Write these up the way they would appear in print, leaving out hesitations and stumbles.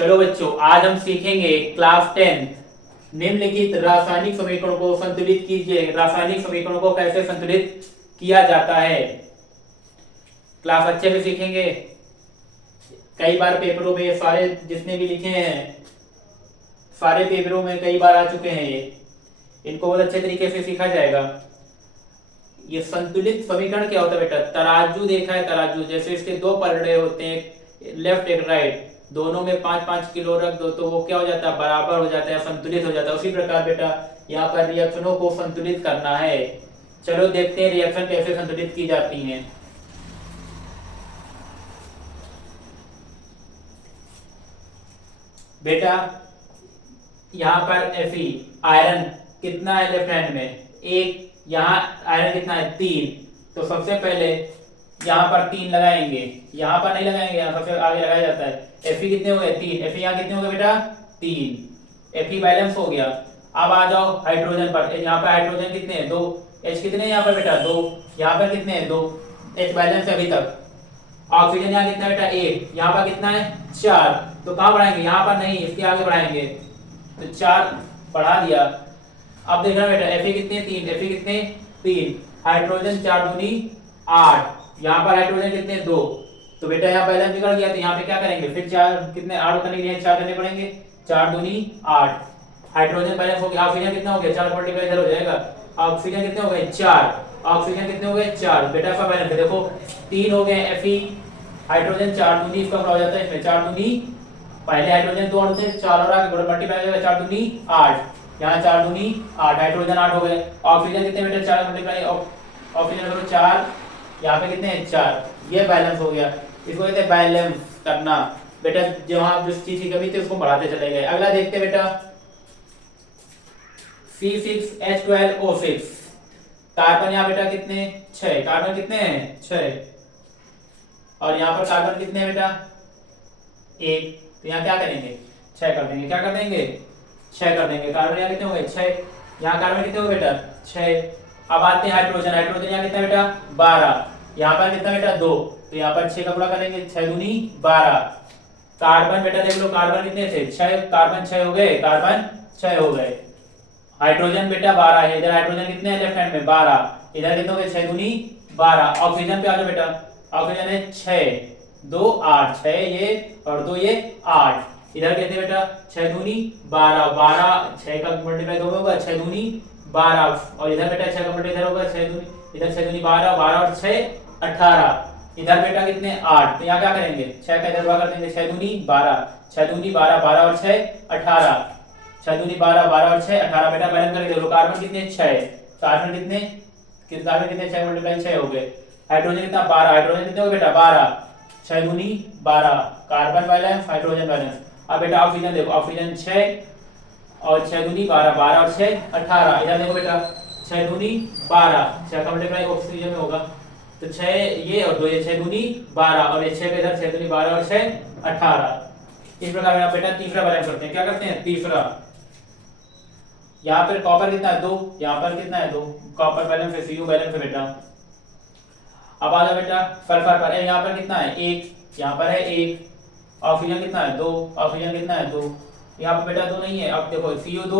चलो बच्चों, आज हम सीखेंगे क्लास 10 निम्नलिखित रासायनिक समीकरणों को संतुलित कीजिए। रासायनिक समीकरणों को कैसे संतुलित किया जाता है, क्लास अच्छे से सीखेंगे। कई बार पेपरों में सारे जितने भी लिखे हैं, सारे पेपरों में कई बार आ चुके हैं ये, इनको बहुत अच्छे तरीके से सीखा जाएगा। ये संतुलित समीकरण क्या होता है बेटा? तराजू देखा है, तराजू जैसे इसके दो पलड़े होते हैं, लेफ्ट एक राइट, दोनों में 5-5 किलो रख दो तो वो क्या हो जाता है? बराबर हो जाता है, संतुलित हो जाता है। उसी प्रकार बेटा यहाँ पर रिएक्शनों को संतुलित करना है। चलो देखते हैं रिएक्शन कैसे संतुलित की जाती हैं। बेटा यहाँ पर Fe आयरन कितना है लेफ्ट हैंड में? एक। यहाँ आयरन कितना है? 3। तो सबसे पहले यहाँ पर 3 लगाएंगे, यहाँ पर नहीं लगाएंगे, यहाँ सबसे आगे लगाया जाता है। Fe कितने हो गए? 3। Fe यहाँ कितने हो गए बेटा? 3। Fe बैलेंस हो गया। अब आ जाओ हाइड्रोजन पर। यहाँ पर हाइड्रोजन कितने हैं? 2। H कितने हैं यहाँ पर बेटा? 2। यहाँ पर कितने हैं? 2। H बैलेंस है अभी तक। ऑक्सीजन यहाँ कितना बेटा? 1। यहाँ पर कितना है? 4। तो कहाँ बढ़ाएंगे? यहाँ पर नहीं, इसके आगे बढ़ाएंगे। तो 4 बढ़ा दिया। अब देखना बेटा Fe कितने? 3। Fe कितने? 3। हाइड्रोजन 4 दूनी 8। यहाँ पर हाइड्रोजन कितने? 2। तो बेटा यहाँ बैलेंस बिगड़ गया, तो यहाँ पे क्या करेंगे? फिर 4 कितने 8 करने के लिए 4 करने पड़ेंगे। 4 दूनी 8। हाइड्रोजन बैलेंस हो गया। ऑक्सीजन कितना हो गया? 4 मल्टीप्लाई इधर हो जाएगा। ऑक्सीजन कितने हो गए? 4। ऑक्सीजन कितने हो गए? 4। बेटा इसका बैलेंस देखो, 3 हो गए Fe, हाइड्रोजन 4 दूनी, इसका हो जाता है इसमें 4 दूनी, पहले हाइड्रोजन 2 और थे 4 और आगे मल्टीप्लाई हो जाएगा 4 दूनी 8। यहाँ 4 दूनी 8, हाइड्रोजन 8 हो गए। ऑक्सीजन कितने बेटा? 4 मल्टीप्लाई ऑक्सीजन करो 4, यहाँ पे कितने हैं? 4। ये बैलेंस हो गया। इसको कहते हैं बैलेंस करना बेटा। जहाँ जिस चीज की कमी थी उसको बढ़ाते चले गए। अगला देखते हैं बेटा C6H12O6। कार्बन यहाँ बेटा कितने? 6। कार्बन कितने हैं? 6। और यहाँ पर कार्बन कितने हैं बेटा? 1। तो यहाँ क्या करेंगे? 6 कर देंगे। क्या कर देंगे? 6 कर देंगे। कार्बन यहाँ कितने हो गए? 6। यहाँ कार्बन कितने हो गए बेटा? 6। अब आते हैं हाइड्रोजन। हाइड्रोजन यहाँ कितना बेटा? 12। यहाँ पर कितना बेटा? 2। तो यहाँ पर 6 का गुणा करेंगे, 6 दूनी 12। कार्बन बेटा देख लो, कार्बन कितने थे? 6। कार्बन 6 हो गए, कार्बन 6 हो गए। हाइड्रोजन बेटा 12 है। इधर हाइड्रोजन कितने हैं लेफ्ट हैंड में? 12। इधर कितने हो गए? 6 दूनी 12। ऑक्सीजन पे आ जाओ बेटा। ऑक्सीजन है 6, 2 8, 6 ये और 2 ये 8। इधर कितने बेटा? 6 दूनी 12, 12 6 का मल्टीप्लाई दोगे होगा 6 दूनी 12। और इधर बेटा 6 का मल्टीप्लाई होगा 6 दूनी, इधर 6 दूनी 12, 12 और 6 18। इधर बेटा कितने? 8। तो यहाँ क्या करेंगे? 6 का इधर कर देंगे, 6 दूनी 12, 6 दूनी 12, 12 और 6 18। 6 दूनी 12, 12 और 6 18। बेटा बैलेंस करके देखो, कार्बन कितने? 6। कार्बन कितने? कार्बन कितने? 6 मल्टीप्लाई 6 हो गए। हाइड्रोजन कितना? 12। हाइड्रोजन कितने हो गए बेटा? 12। 6 दूनी 12। Carbon balance, hydrogen balance. अब बेटा ऑक्सीजन देखो, ऑक्सीजन 6 और 6 दूनी 12, 12 और 6 18। इधर देखो बेटा 6 दूनी 12, 6 का मल्टीप्लाई ऑक्सीजन में होगा तो 6 ये और 2 ये 6 दूनी 12 और ये 6 के इधर 6 दूनी 12 और 6 18। इस प्रकार यहाँ बेटा तीसरा बैलेंस करते हैं। क्या करते हैं? तीसरा। यहाँ पर कॉपर कितना है? 2। यहाँ पर कितना है? 2। कॉपर बैलेंस है, Cu बैलेंस है बेटा। अब आ जाओ बेटा सल्फर पर। यहाँ पर कितना है? 1। यहाँ पर है 1। ऑक्सीजन कितना है? 2। ऑक्सीजन कितना है? 2। यहाँ पर बेटा 2 नहीं है। अब देखो Cu2,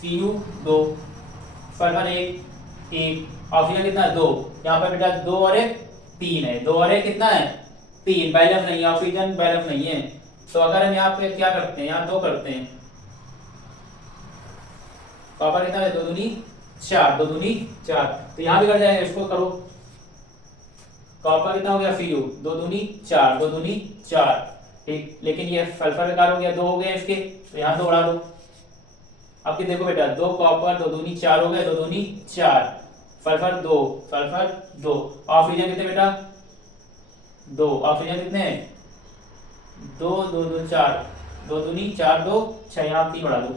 Cu2, सल्फर 1, 1। ऑक्सीजन कितना है? 2। यहाँ पर बेटा 2 और 1 3 है। 2 और 1 कितना है? 3। बैलेंस नहीं है, ऑक्सीजन बैलेंस नहीं है। तो अगर हम यहाँ पे क्या करते हैं? यहाँ 2 करते हैं। कॉपर कितना है? 2 दूनी 4, 2 दूनी 4। तो यहाँ भी कर जाएगा, इसको करो। कॉपर कितना हो गया? Cu 2 दूनी 4, 2 दूनी 4। ठीक, लेकिन ये सल्फर बेकार हो गया, 2 हो गए इसके, तो यहाँ 2 बढ़ा दो। अब की देखो बेटा 2 कॉपर 2 दूनी 4 हो गए, 2 दूनी 4। Sulphur 2, sulphur 2। ऑक्सीजन कितने बेटा? 2। ऑक्सीजन कितने? 2, 2 2 4, 2 दूनी 4, 2 6। यहाँ 3 बढ़ा दो।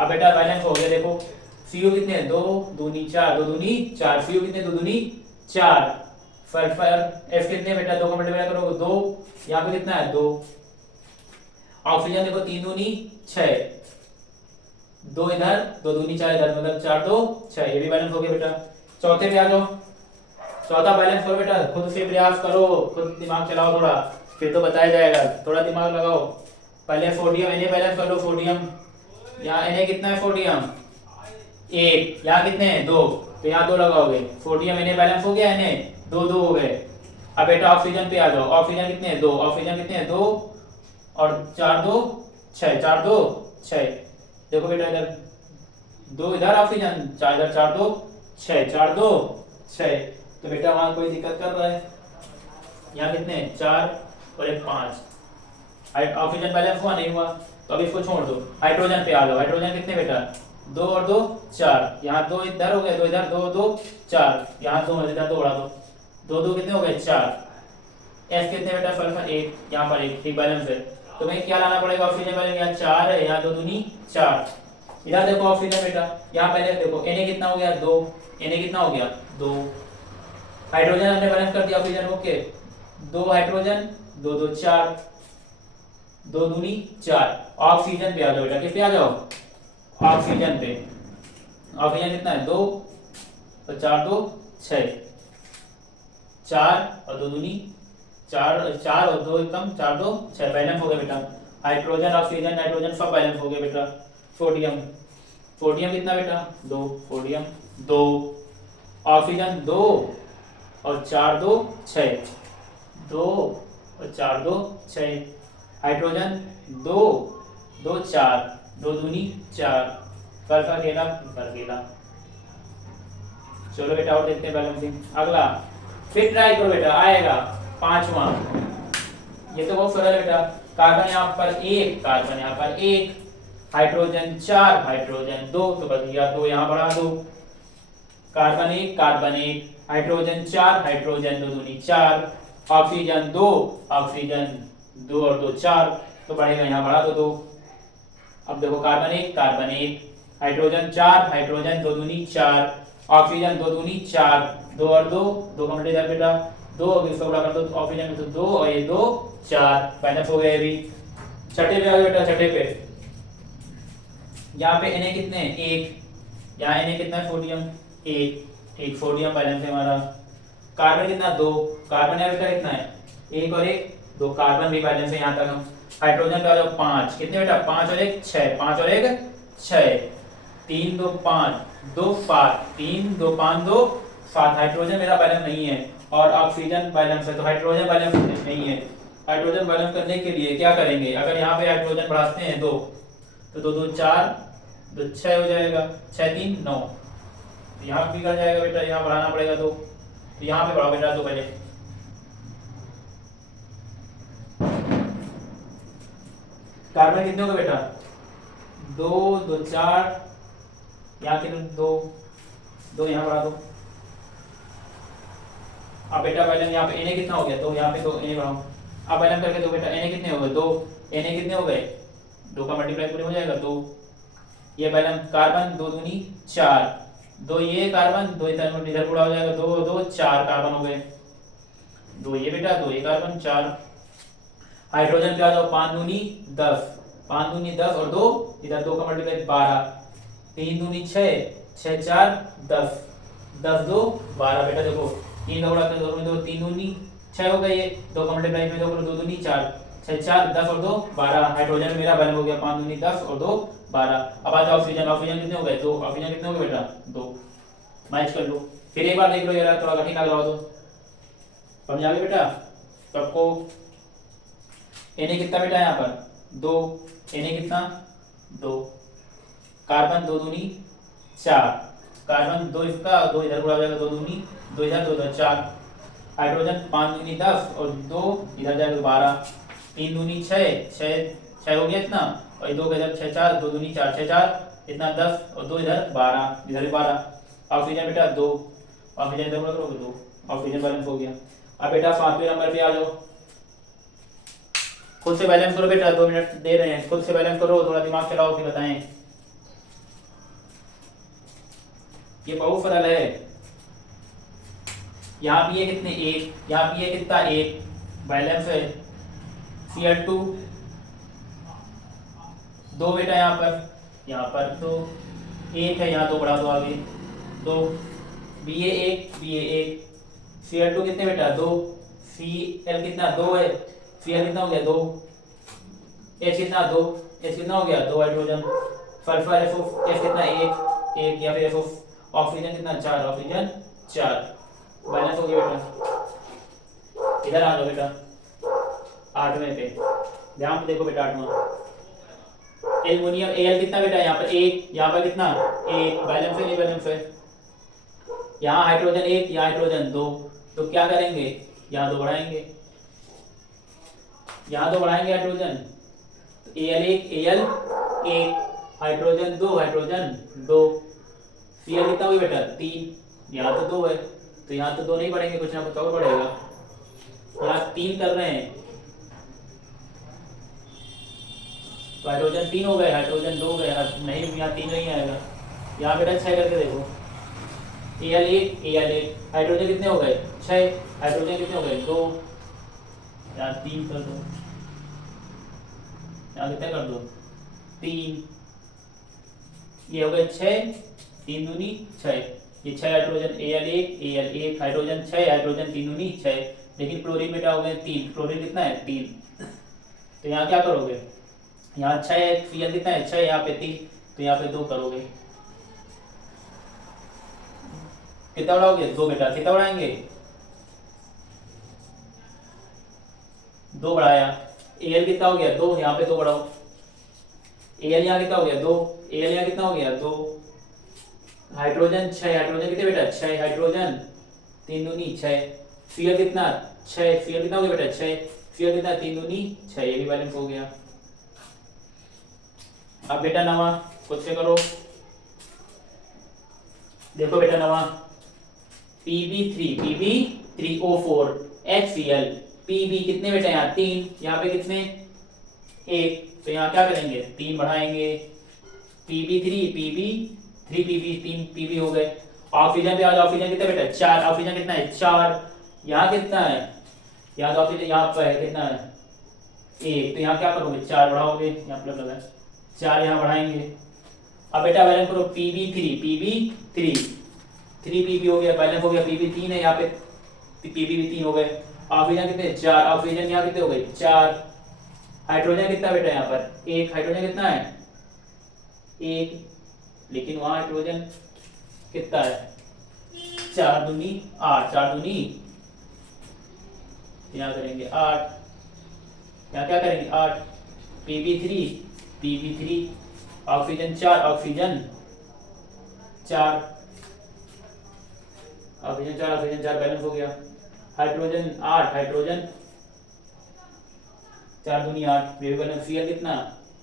अब बेटा बैलेंस हो गया। देखो Cu कितने? 2 दूनी 4, 2 दूनी 4। Cu कितने? 2 दूनी 4। सल्फर F कितने बेटा? 2 का मल्टीप्लाई करो 2। यहाँ पे कितना है? 2। ऑक्सीजन देखो 3 दूनी 6, 2 इधर 2 दूनी 4 इधर, मतलब 4 2 6। ये भी बैलेंस हो गया बेटा। चौथे पे आ जाओ। चौथा बैलेंस करो बेटा, खुद से प्रयास करो, खुद दिमाग चलाओ थोड़ा, फिर तो बताया जाएगा। थोड़ा दिमाग लगाओ। पहले सोडियम Na बैलेंस कर लो। सोडियम यहाँ Na कितना है, सोडियम 1, यहाँ कितने हैं 2, तो यहाँ 2 लगाओगे। सोडियम Na बैलेंस हो गया, Na 2 2 हो गए। अब बेटा ऑक्सीजन पे आ जाओ। ऑक्सीजन कितने हैं 2, ऑक्सीजन कितने हैं 2 और 4 2 6, 4 2 6। देखो बेटा इधर 2 इधर ऑक्सीजन, 4 इधर, 4 2 6, 4 2 6। तो बेटा वहां कोई दिक्कत कर रहा है। यहाँ कितने 4 और 1 5। ऑक्सीजन बैलेंस हुआ नहीं हुआ, तो अब इसको छोड़ दो। हाइड्रोजन पे आ जाओ। हाइड्रोजन कितने बेटा 2 और 2 4। यहाँ 2 इधर हो गए, 2 इधर, 2 2 4। यहाँ 2 इधर 2 बढ़ा दो, 2 2 कितने हो गए 4। एस कितने बेटा सल्फर 1, यहाँ पर 1, ठीक बैलेंस है। तो मैं क्या लाना पड़ेगा, ऑक्सीजन बैलेंस। यहाँ 4 है, यहाँ 2 दूनी 4। इधर देखो ऑक्सीजन बेटा, यहाँ पहले देखो Na कितना हो गया 2, Na कितना हो गया 2। हाइड्रोजन हमने बैलेंस कर दिया ऑक्सीजन, ओके। 2 हाइड्रोजन 2 2 4, 2 दूनी 4। ऑक्सीजन पे आ जाओ बेटा, किस पे आ जाओ, ऑक्सीजन पे। ऑक्सीजन कितना है 2, तो 4 2 6, 4 और 2 दूनी 4, 4 और 2 कम, 4 2 6, बैलेंस हो गया बेटा। हाइड्रोजन ऑक्सीजन नाइट्रोजन सब बैलेंस हो गए बेटा। सोडियम, सोडियम कितना बेटा 2, सोडियम 2, ऑक्सीजन 2 और 4 2 6, 2 और 4 2 6। हाइड्रोजन 2 2 4, 2 दूनी 4, सल्फर अकेला, सल्फर अकेला। चलो बेटा और देखते हैं बैलेंसिंग। अगला फिर ट्राई करो बेटा, आएगा 5वां। ये तो बहुत सरल है बेटा। कार्बन यहाँ पर 1, कार्बन यहाँ पर 1, हाइड्रोजन 4, हाइड्रोजन 2, तो बस गया 2 यहाँ बढ़ा दो। कार्बन 1, कार्बन 1, हाइड्रोजन 4, हाइड्रोजन 2 दूनी 4, ऑक्सीजन 2, ऑक्सीजन 2 और 2 4, तो बढ़ेगा यहाँ बढ़ा दो 2। अब देखो कार्बन 1, कार्बन 1, हाइड्रोजन 4, हाइड्रोजन 2 दूनी 4, ऑक्सीजन 2 दूनी 4, 2 और 2 2 का मल्टीप्लाई बेटा 2, अब इसको बड़ा कर दो ऑक्सीजन में, तो 2 और ये 2 4, बैलेंस हो गए। अभी छठे पे आ गए बेटा। छठे पे यहाँ पे Na कितने हैं 1, यहाँ Na कितना है सोडियम 1, ठीक सोडियम बैलेंस है हमारा। कार्बन कितना 2, कार्बन यहाँ बेटा कितना है 1 और 1 2, कार्बन भी बैलेंस है यहाँ तक हम। हाइड्रोजन पे आ जाओ 5, कितने बेटा 5 और 1 6, 5 और 1 6, 3 2 5 2 7, 3 2 5 2 7। हाइड्रोजन मेरा बैलेंस नहीं है और ऑक्सीजन बैलेंस है, तो हाइड्रोजन बैलेंस नहीं है। हाइड्रोजन बैलेंस करने के लिए क्या करेंगे, अगर यहाँ पे हाइड्रोजन बढ़ाते हैं 2, तो 2 2 4 2 6 हो जाएगा, 6 3 9। यहाँ भी कर जाएगा बेटा, यहाँ बढ़ाना पड़ेगा 2, तो यहाँ पे बढ़ाओ बेटा 2 पहले। कार्बन कितने हो गए बेटा 2 2 4, यहाँ कितने 2 2, यहाँ बढ़ा दो। अब बेटा बैलेंस यहाँ पे Na कितना हो गया, तो यहाँ पे 2 Na बढ़ाओ। अब बैलेंस करके दो बेटा, Na कितने हो गए 2, Na कितने हो गए 2 का मल्टीप्लाई पूरे हो जाएगा 2। ये बैलेंस कार्बन 2 दूनी 4, 2 ये कार्बन 2 इधर पूरा हो जाएगा 2 2 4 कार्बन हो गए, 2 ये बेटा 2 ये कार्बन 4। हाइड्रोजन पे आ जाओ 5 दूनी 10, 5 दूनी 10 और 2 इधर 2 का मल्टीप्लाई 12, 3 दूनी 6, 6 4 10, 10 2 12 बेटा। देखो 3 का गुणा कर 2 में 2, 3 दूनी 6 हो गए, 2 का मल्टीप्लाई में 2 दूनी 4, 6 4 10 और 2 12। हाइड्रोजन मेरा बैलेंस हो गया 5 दूनी 10 और 2 12। अब आ जाओ ऑक्सीजन, ऑक्सीजन कितने हो गए 2, ऑक्सीजन कितने हो गए बेटा 2, मैच कर लो। फिर एक बार देख लो यार, थोड़ा कठिन लग रहा हो तो समझ आ गया बेटा सबको। Na कितना बेटा यहाँ पर 2, Na कितना 2, कार्बन 2 दूनी 4, कार्बन 2 इसका 2 इधर पूरा हो जाएगा 2 दूनी 2 इधर 2 इधर 4। हाइड्रोजन 5 दूनी 10 और 2 इधर जाएगा 12, 3 दूनी 6 6 हो गया इतना, और 2 इधर 6 4 2 दूनी 4 6 4 इतना 10 और 2 इधर 12, इधर भी 12। ऑक्सीजन बेटा 2, ऑक्सीजन इधर पूरा करोगे 2, ऑक्सीजन बैलेंस हो गया। अब बेटा 5वें नंबर पे आ जाओ, खुद से बैलेंस करो बेटा, 2 मिनट दे रहे हैं, खुद से बैलेंस करो, थोड़ा दिमाग चलाओ फिर बताएं। ये बहुत सरल है। यहाँ भी ये कितने 1, यहाँ भी ये कितना 1, बैलेंस है। Cl2 2 बेटा यहाँ पर तो 1 है, यहाँ 2 बढ़ा दो आगे 2, Ba1 Ba1, Cl2 कितने बेटा 2, Cl कितना 2 है, Cl कितना हो गया 2, H कितना 2, H कितना हो गया 2 हाइड्रोजन। सल्फर F कितना 1 1 या फिर F ऑक्सीजन कितना 4 ऑक्सीजन 4। बैलेंस हो गया बेटा। इधर आ जाओ बेटा 8वें पे, ध्यान से देखो बेटा 8वां एल्युमिनियम Al कितना बेटा यहाँ पर 1, यहाँ पर कितना 1, बैलेंस है नहीं बैलेंस है। यहाँ हाइड्रोजन 1, यहाँ हाइड्रोजन 2, तो क्या करेंगे यहाँ 2 बढ़ाएंगे, यहाँ 2 बढ़ाएंगे hydrogen. Al1 Al1 hydrogen 2 hydrogen 2, Cl कितना हुई बेटा 3, यहाँ तो 2 है तो यहाँ तो 2 नहीं बढ़ेंगे, कुछ ना कुछ और बढ़ेगा। यहाँ 3 कर रहे हैं तो हाइड्रोजन 3 हो गए, हाइड्रोजन 2 हो गए, नहीं यहाँ 3 नहीं आएगा। यहाँ बेटा 6 करके देखो, Al1 हाइड्रोजन कितने हो गए 6, हाइड्रोजन कितने हो गए 2, यहाँ 3 कर दो, यहाँ कितने कर दो 3, ये हो गए 6, 3 दूनी 6, ये 6 हाइड्रोजन Al1 हाइड्रोजन 6 हाइड्रोजन 3 दूनी 6, लेकिन क्लोरीन बेटा हो गए 3, क्लोरीन कितना है 3, तो यहाँ क्या करोगे यहाँ 6 है, Cl कितना है 6, यहाँ पे 3, तो यहाँ पे 2 करोगे। कितना बढ़ाओगे 2 बेटा, कितना बढ़ाएंगे 2 बढ़ाया। Al कितना हो गया 2, यहाँ पे 2 बढ़ाओ। Al यहाँ कितना हो गया 2, Al यहाँ कितना हो गया 2, हाइड्रोजन 6 हाइड्रोजन कितने बेटा 6 हाइड्रोजन 3 दूनी 6, Cl कितना 6, Cl कितना हो गया बेटा 6, Cl कितना 3 दूनी 6, ये भी बैलेंस हो गया। अब बेटा नवा खुद से करो, देखो बेटा नवा Pb3O4 HCl, Pb कितने बेटा यहाँ 3, यहाँ पे कितने 1, तो यहाँ क्या करेंगे 3 बढ़ाएंगे, Pb3 3 Pb हो गए। ऑक्सीजन पे आज ऑक्सीजन कितना बेटा 4, ऑक्सीजन कितना है 4, यहाँ कितना है यहाँ तो ऑक्सीजन यहाँ पर है कितना है 1, तो यहाँ क्या करोगे 4 बढ़ाओगे, यहाँ प्लस लगा 4 यहाँ बढ़ाएंगे। अब बेटा बैलेंस करो Pb3 3 Pb हो गया, बैलेंस हो गया Pb3 है यहाँ पे, Pb भी 3 हो गए। ऑक्सीजन कितने 4, ऑक्सीजन यहाँ कितने हो गए 4, हाइड्रोजन कितना बेटा यहाँ पर 1, हाइड्रोजन कितना है 1, लेकिन वहाँ हाइड्रोजन कितना है 4 दूनी 8, 4 दूनी यहाँ करेंगे 8, यहाँ क्या करेंगे 8, Pb3 oxygen 4 oxygen 4 oxygen 4 balance हो गया। हाइड्रोजन 8 हाइड्रोजन 4 दूनी 8, Cl कितना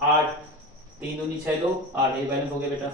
8, 3 दूनी 6 2 8, ये बैलेंस हो गया बेटा।